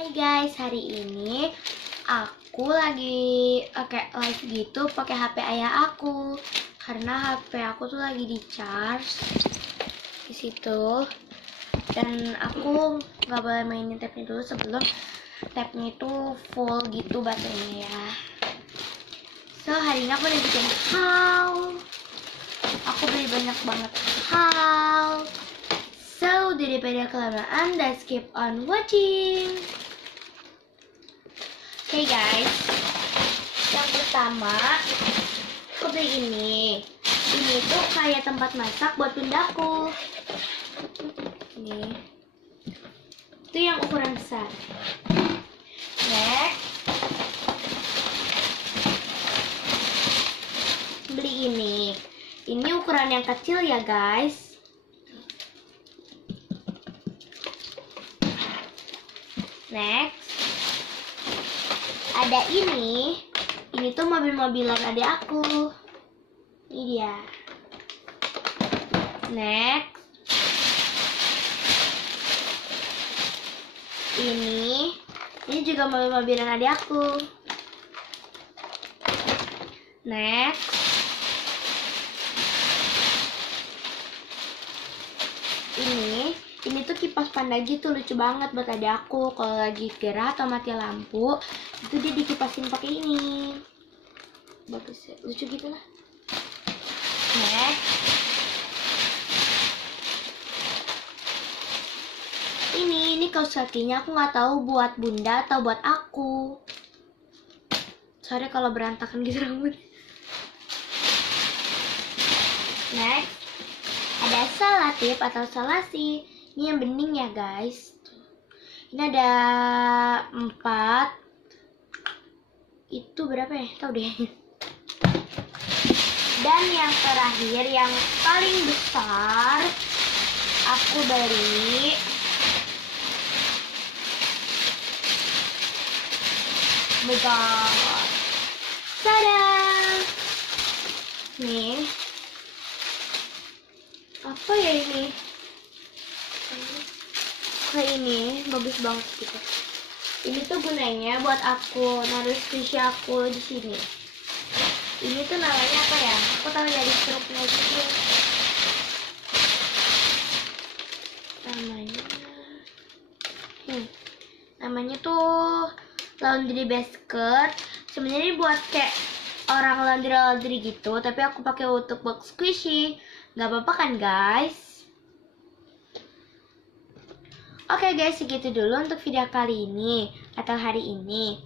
Hai guys, hari ini aku lagi pakai live gitu pakai HP ayah aku karena HP aku tuh lagi di charge di situ dan aku nggak boleh mainin tabnya dulu sebelum tabnya itu full gitu baterainya ya. So hari ini aku udah bikin haul. Aku beli banyak banget haul. So daripada kelamaan, let's keep on watching. Oke guys, yang pertama aku beli ini. Ini tuh kayak tempat masak buat bundaku. Ini, itu yang ukuran besar. Next, beli ini. Ini ukuran yang kecil ya guys. Next, ada ini tuh mobil-mobilan adik aku. Ini dia. Next, ini juga mobil-mobilan adik aku. Next, ini tuh kipas panda gitu, lucu banget buat adik aku. Kalau lagi gerah atau mati lampu, itu dia dikipasin pakai ini. Bagus ya, lucu gitu lah. Next, ini kaos kakinya aku nggak tahu buat bunda atau buat aku. Sorry kalau berantakan gitu rambut. Next, ada salatip atau salasi. Ini yang bening ya guys. Ini ada 4. Itu berapa ya? Tahu deh. Dan yang terakhir yang paling besar aku beli begal. Tada! Nih. Apa ya ini? Kayak ini bagus banget gitu. Ini tuh gunanya buat aku naruh sushi aku di sini. Ini tuh namanya apa ya? Aku tahu dari struknya gitu. Namanya tuh laundry basket. Sebenarnya buat kayak orang laundry gitu, tapi aku pakai untuk box squishy. Gak apa-apa kan guys? Oke guys, segitu dulu untuk video kali ini atau hari ini.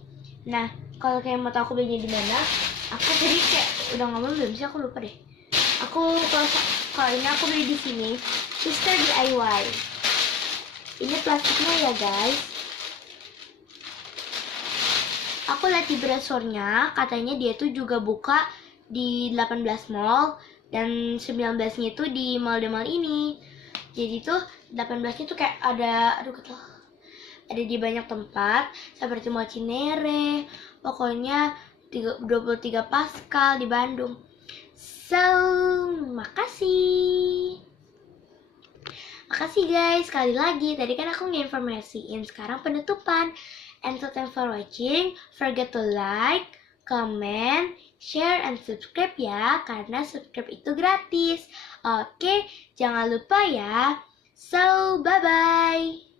Nah, kalau kalian mau tahu aku belinya di mana, aku tadi kayak udah ngomong belum sih, aku lupa deh. Aku kalau ini aku beli di sini, Sister DIY. Ini plastiknya ya guys. Aku lihat di brosurnya, katanya dia tuh juga buka di 18 mall dan 19-nya itu di mall-mall ini. Jadi tuh 18-nya tuh kayak ada ada di banyak tempat seperti Mall Cinere, pokoknya 23 Pascal di Bandung. So, makasih. Makasih guys, sekali lagi. Tadi kan aku nginformasiin, sekarang penutupan. And so thanks for watching. Forget to like, comment, share, and subscribe ya, karena subscribe itu gratis. Oke, jangan lupa ya. So, bye-bye.